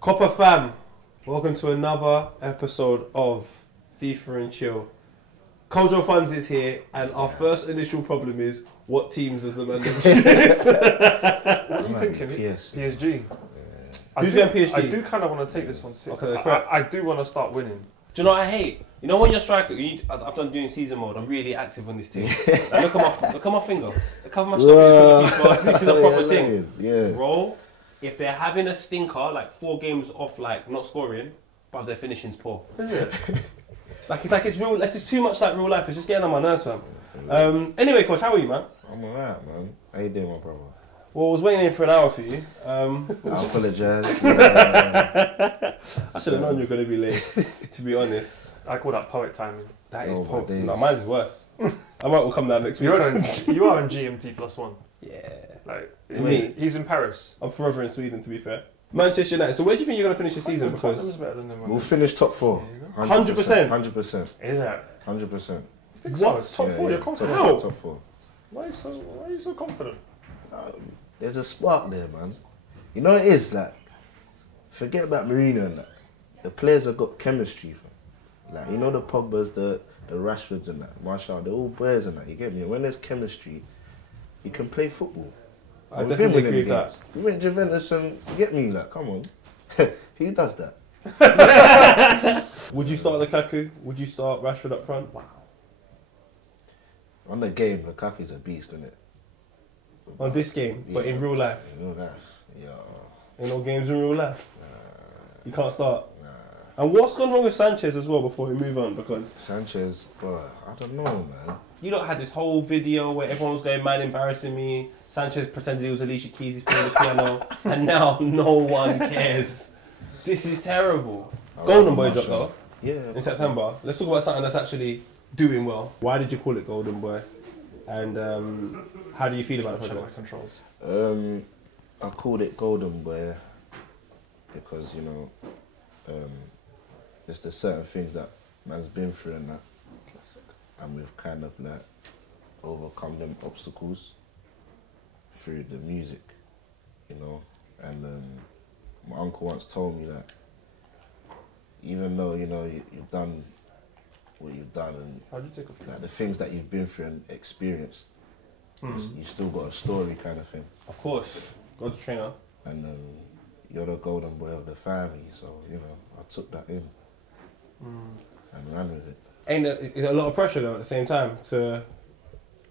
Copper fam, welcome to another episode of FIFA and Chill. Kojo Funds is here, and our first initial problem is, what teams does the man choose? What are you thinking? PSG. Who's going PSG? I do kind of want to take this one seriously. Okay, I do want to start winning. Do you know what I hate? You know when you're striker, I've done doing season mode, I'm really active on this team. Like, look at my finger. The cover of my stuff. This is a proper thing. Yeah. Bro, if they're having a stinker, like 4 games off, like not scoring, but their finishing's poor. Is it? It's real. It's too much like real life. It's just getting on my nerves, man. Anyway, Coach, how are you, man? I'm alright, man. How you doing, my brother? Well, I was waiting in for an hour for you. I apologise. I should have known you were going to be late, to be honest. I call that poet timing. That is poet. No, mine is worse. I might will come down next week. You are on GMT +1. Yeah. Like, me. He's in Paris. I'm forever in Sweden, to be fair. Manchester United. So where do you think you're going to finish the season? Because better than them, we'll finish top 4. 100%. 100%. Is that? 100%. What? Top 4? You're confident? How? Top 4. Why are you so confident? There's a spark there, man. You know what it is, like, forget about Mourinho and that. The players have got chemistry, fam. Like, you know the Pogbas, the Rashfords and that, Marshall, they're all boys and that, you get me? When there's chemistry, you can play football. I definitely agree with that. We went Juventus and, you get me? Like, come on. Who does that? Would you start Lukaku? Would you start Rashford up front? Wow. On the game, Lukaku's a beast, isn't it? On this game, but in real life? In real life, yeah. In no games in real life? You can't start? And what's gone wrong with Sanchez as well before we move on? Because Sanchez, bro, I don't know, man. You lot had this whole video where everyone was going, man, embarrassing me. Sanchez pretended he was Alicia Keys, he's playing the piano. And now no one cares. This is terrible. Golden Boy dropped though. Yeah. In September. Let's talk about something that's actually doing well. Why did you call it Golden Boy? And how do you feel about the project? Controls. I called it Golden Boy because, you know, there's the certain things that man's been through and that. Classic. And we've kind of like overcome them obstacles through the music, you know. And my uncle once told me that even though, you know, you've done what you've done and how do you take off like the things that you've been through and experienced, you still got a story kind of thing. Of course, God's trainer. And you're the golden boy of the family, so, you know, I took that in and ran with it. Is it a lot of pressure though at the same time to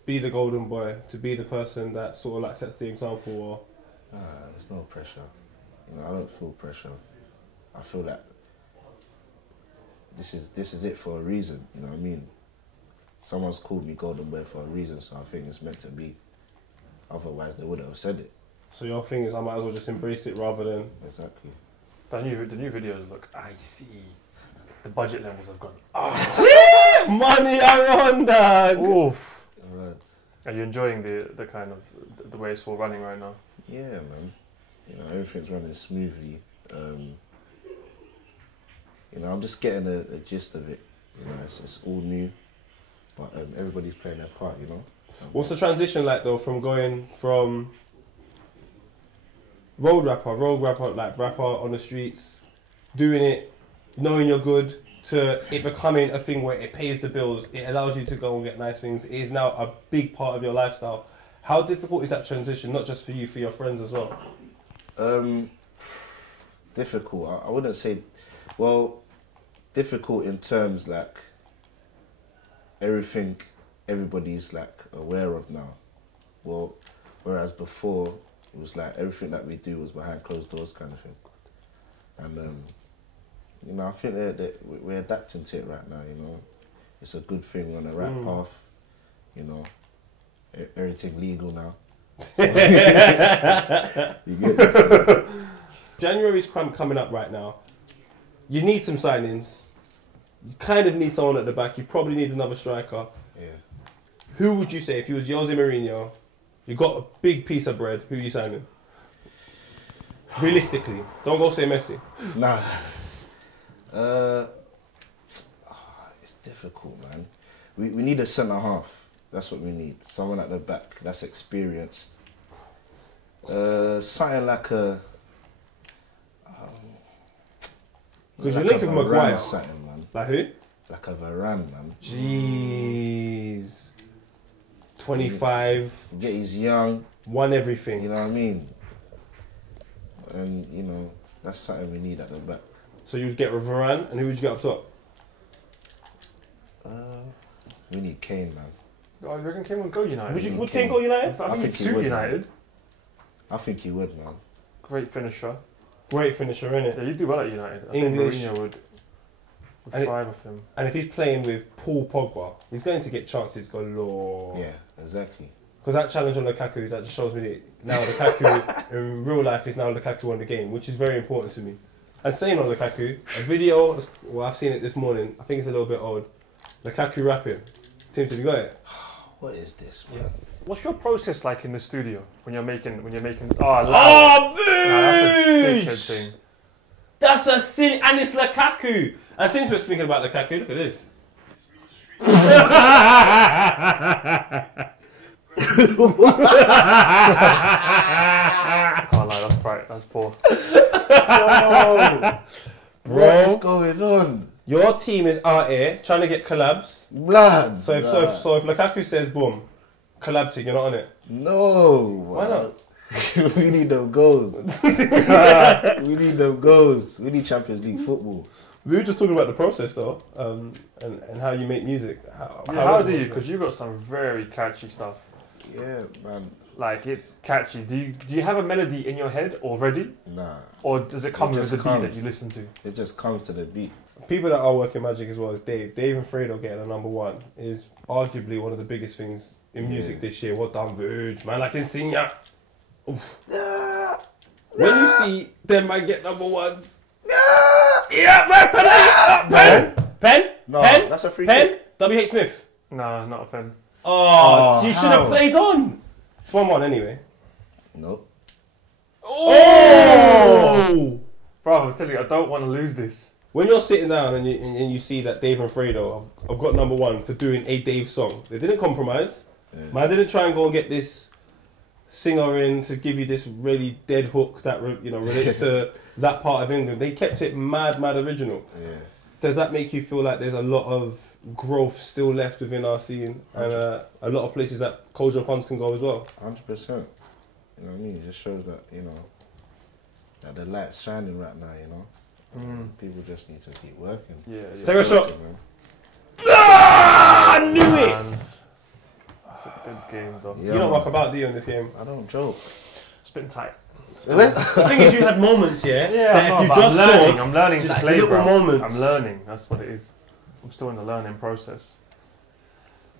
be the golden boy, to be the person that sort of like sets the example? Or there's no pressure. You know, I don't feel pressure. I feel like this is it for a reason, you know what I mean? Someone's called me golden boy for a reason, so I think it's meant to be. Otherwise they wouldn't have said it. So your thing is I might as well just embrace it rather than... Exactly. The new videos look icy. The budget levels have gone. Money around that. Oof. Right. Are you enjoying the kind of the way it's all running right now? Yeah, man. You know, everything's running smoothly. You know, I'm just getting a gist of it. You know, it's all new, but everybody's playing their part. You know. What's the transition like though, from going from road rapper, like rapper on the streets, doing it, knowing you're good, to it becoming a thing where it pays the bills, it allows you to go and get nice things, it is now a big part of your lifestyle. How difficult is that transition, not just for you, for your friends as well? Difficult. I wouldn't say, well, difficult in terms like everything everybody's like aware of now. Well, whereas before it was like everything that we do was behind closed doors kind of thing. And you know, I think that we're adapting to it right now. You know, it's a good thing on the right path. You know, everything legal now. You get this? January's coming up right now. You need some signings. You kind of need someone at the back. You probably need another striker. Yeah. Who would you say, if you was Jose Mourinho, you got a big piece of bread, who you signing? Realistically. Don't go say Messi. Nah. It's difficult, man. We need a centre-half. That's what we need. Someone at the back that's experienced. Something like a... Because like you link with Varane or Maguire. something, man. Like who? Like a Varane, man. Jeez. 25. Yeah, he's young. Won everything. You know what I mean? And, you know, that's something we need at the back. So you would get with Varane, and who would you get up top? We need Kane, man. Oh, you reckon Kane would go United? Would Kane go United? I think he'd he suit would, United. man. I think he would, man. Great finisher. Great finisher, innit? Yeah, you do well at United. I English. think Mourinho would And thrive with him. And if he's playing with Paul Pogba, he's going to get chances galore. Yeah, exactly. Because that challenge on Lukaku, that just shows me that now Lukaku in real life is now Lukaku on the game, which is very important to me. And saying on Lukaku, a video, well, I've seen it this morning. I think it's a little bit old. Lukaku rapping. Tim, have you got it? What is this, man? Yeah. What's your process like in the studio when you're making? Oh, that's a Vuj! thing. That's a sin, and it's Lukaku. And since we're speaking about Lukaku, look at this. Oh, no, that's bright. That's poor. What is going on? Your team is out here trying to get collabs. Blood. So if Lukaku says boom, collab thing, you're not on it. No. Why not? We need them goals. We need them goals. We need Champions League football. We were just talking about the process though, and how you make music. How do you? Because you've got some very catchy stuff. Yeah, man. Like, it's catchy. Do you have a melody in your head already? Nah. Or does it come with just the beat comes. that you listen to? It just comes to the beat. People that are working magic as well as Dave. Dave and Fredo getting a #1 is arguably one of the biggest things in music this year. What done, Vuj, man? I can sing ya. When you see them man get #1s, yeah, man, pen, No, pen, that's a free pen. kick. W.H. Smith. No, not a fan. Oh, you should have how? played on. It's 1-1 anyway. Nope. Oh! Bro, I'm telling you, I don't want to lose this. When you're sitting down and you see that Dave and Fredo have got #1 for doing a Dave song, they didn't compromise. Yeah. Man didn't try and go and get this singer in to give you this really dead hook that relates to that part of England. They kept it mad original. Yeah. Does that make you feel like there's a lot of growth still left within our scene and a lot of places that Kojo Funds can go as well? 100%. You know what I mean? It just shows that, you know, that the light's shining right now, you know? People just need to keep working. Yeah. Take a shot. Man. Ah, I knew it! It's a good game, though. Yeah, You don't man. muck about, do you, in this game? I don't joke. It's been tight. The thing is, you had moments, yeah, that if you just scored, I'm learning to like play, little bro. moments. I'm learning. That's what it is. I'm still in the learning process.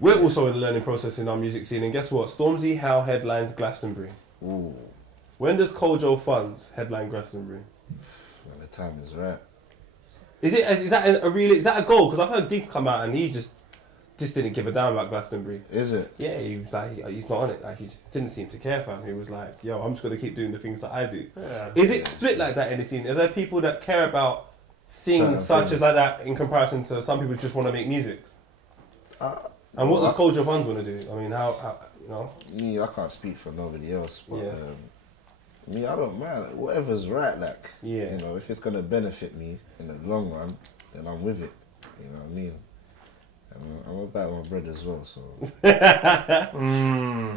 We're also in the learning process in our music scene, and guess what? Stormzy Howe headlines Glastonbury. Ooh, When does Kojo Funds headline Glastonbury? when the time is right. Is that a goal? Because I've heard Diggs come out and he just didn't give a damn about Glastonbury. Is it? Yeah, he was like, he's not on it. Like, he just didn't seem to care, fam. He was like, yo, I'm just going to keep doing the things that I do. Yeah. Is it split like that in the scene? Are there people that care about things Certain such things. as like that in comparison to some people who just want to make music? And what does Kojo Funds want to do? I mean, how you know? Me, I can't speak for nobody else, but Yeah. me, I don't mind. Whatever's right, like, Yeah. you know, if it's going to benefit me in the long run, then I'm with it. You know what I mean? I'm about my bread as well, so.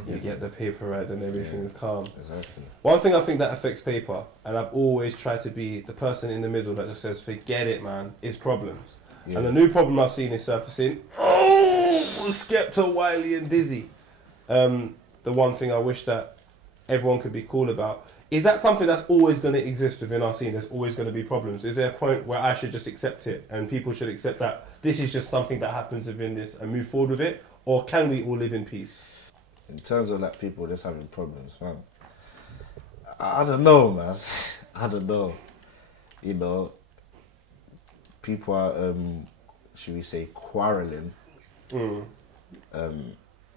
You get the paper right, then everything is calm. Exactly. One thing I think that affects paper, and I've always tried to be the person in the middle that just says, forget it, man, is problems. Yeah. And the new problem I've seen is surfacing. Oh, Skepta, Wiley and Dizzy. The one thing I wish that everyone could be cool about. Is that something that's always going to exist within our scene? There's always going to be problems. Is there a point where I should just accept it and people should accept that this is just something that happens within this and move forward with it? Or can we all live in peace? In terms of like people just having problems, fam. I don't know, man. I don't know. You know, people are, should we say, quarreling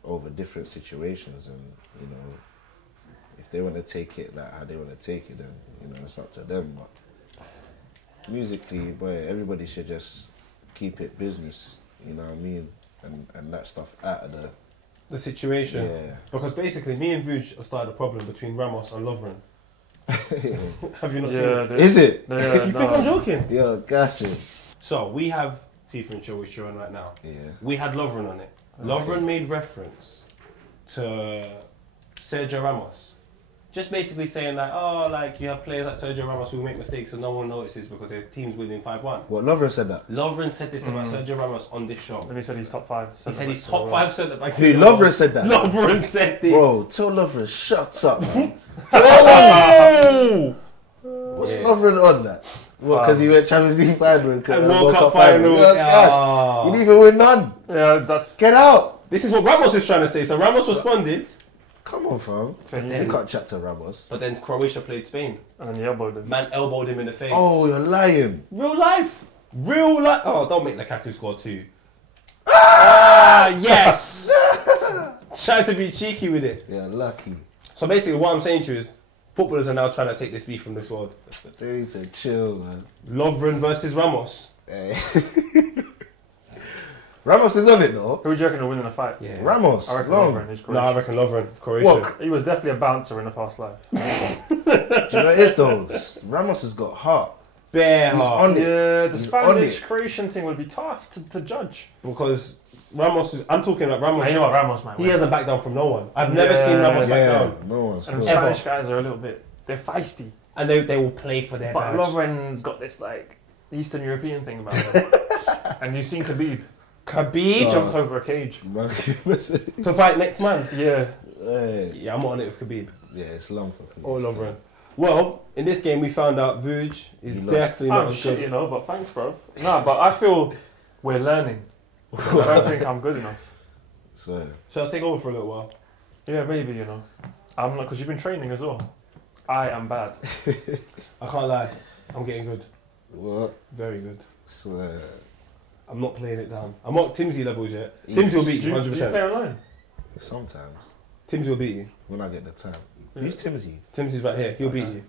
over different situations, and you know, if they want to take it like how they want to take it, then you know it's up to them. But musically, boy, everybody should just keep it business. You know what I mean, and that stuff out of The situation. Yeah. Because basically, me and Vuj have started a problem between Ramos and Lovren. Have you not seen Yeah, it? Is it? Yeah, You think I'm joking? Yo, gassy. So we have FIFA and Chill, which you're on right now. Yeah. We had Lovren on it. Lovren made reference to Sergio Ramos. Just basically saying like, oh, like you have players like Sergio Ramos who make mistakes and no one notices because their team's winning 5-1. What, Lovren said that? Lovren said this about Sergio Ramos on this show. And he said he's top 5. He said he's top 5 centre back. Dude, Lovren said that. Lovren said this. Bro, tell Lovren, shut up, man. Oh! What's Lovren on that? What, because he went Champions League final and World Cup final. Yo, gas. You didn't even win none. Yeah, that's... Get out. This is what Ramos is trying to say. So Ramos responded. Come on, fam. You can't chat to Ramos. But then Croatia played Spain. And then he elbowed him. Man elbowed him in the face. Oh, you're lying. Real life. Real life. Oh, don't make Lukaku score 2. Ah, yes. Trying to be cheeky with it. Yeah, lucky. So basically what I'm saying to you is footballers are now trying to take this beef from this world. They need to chill, man. Lovren versus Ramos. Hey. Ramos is on it, though. Who do you reckon will win in a fight? Yeah. Ramos. I reckon long. Lovren. He's No, I Croatian. reckon Lovren. Croatia. What? He was definitely a bouncer in a past life. Do you know what it is, though? Ramos has got heart. Bare He's heart. on it. Yeah, the He's on Spanish it. Croatian thing would be tough to judge. Because Ramos is... I'm talking about Ramos. You know what, Ramos might He win. hasn't backed down from no one. I've never Yeah, seen Ramos back Yeah, down. no one's And the scored. Spanish guys are a little bit... They're feisty. And they will play for their But badge. Lovren's got this, like, Eastern European thing about him. And you've seen Khabib. Khabib He jumped over a cage. to fight next man. Yeah. Hey. Yeah, I'm on it with Khabib. Yeah, it's long for people. Or Lovren. Well, in this game we found out Vuj is He lost. definitely not I'm as shit, good. you know, but thanks, bro. No, but I feel we're learning. I don't think I'm good enough. So, Shall I take over for a little while? Yeah, maybe, you know. I'm not, because you've been training as well. I am bad. I can't lie. I'm getting good. what? Very good. So, I'm not playing it down. I'm not Timsy levels yet. Eesh. Timsy will beat Do you you, do you 100%. play online? sometimes, Timsy will beat you. when I get the time. Yeah. Who's Timsy? Timsy's right here. He'll beat Okay. you.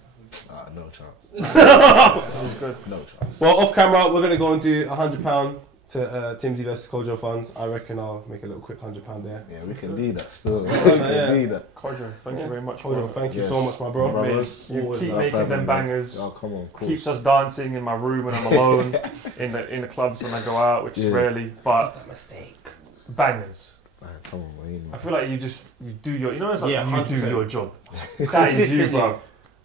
Ah, no chance. That was good. No chance. Well, off camera, we're going to go and do £100 to Timsy versus Kojo Funds. I reckon I'll make a little quick £100 there. Yeah, we can do that still. We Yeah, can yeah. do that. Kojo, thank you very much. Kojo, bro. thank you Yes. so much, my bro. Bro. Mate, brothers. you Always keep love making having them me. bangers. Oh, come on, cool. Keeps us dancing in my room when I'm alone, in the clubs when I go out, which is Yeah. rarely, but That mistake. bangers. Ah, come on, man. You know. I feel like you do your, you know, it's like Yeah, you 100%. do your job. That is you, Consistently. bro.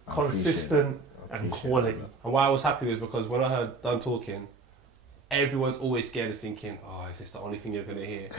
I appreciate Consistent I and appreciate quality. that. And why I was happy was because when I heard done talking, everyone's always scared of thinking, oh, is this the only thing you're going to hear?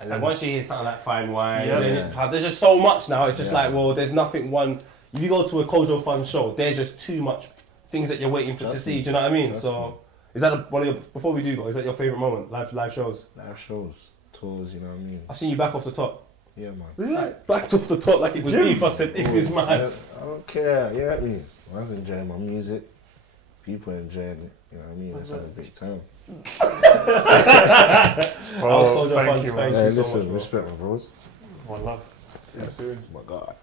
And then once you hear something like fine wine, Yeah. then there's just so much now. It's just Yeah. like, well, there's nothing one. If you go to a Kojo Fund show, there's just too much things that you're waiting for to Trust see. me. Do you know what I mean? Trust So, me. is that one of your, before we do go, is that your favourite moment? Live shows? Live shows, tours, you know what I mean? I've seen you back off the top. Yeah, man. Yeah. Backed off the top like it was Jim. beef. I said, this is mad. I don't care, you know what I mean? I was enjoying my music, people enjoying it, you know what I mean? Let's have a great time. Bro, Kojo thank Funds, you, thank man. you Hey, so listen, much, bro. respect my bros. One love. Yes, my God.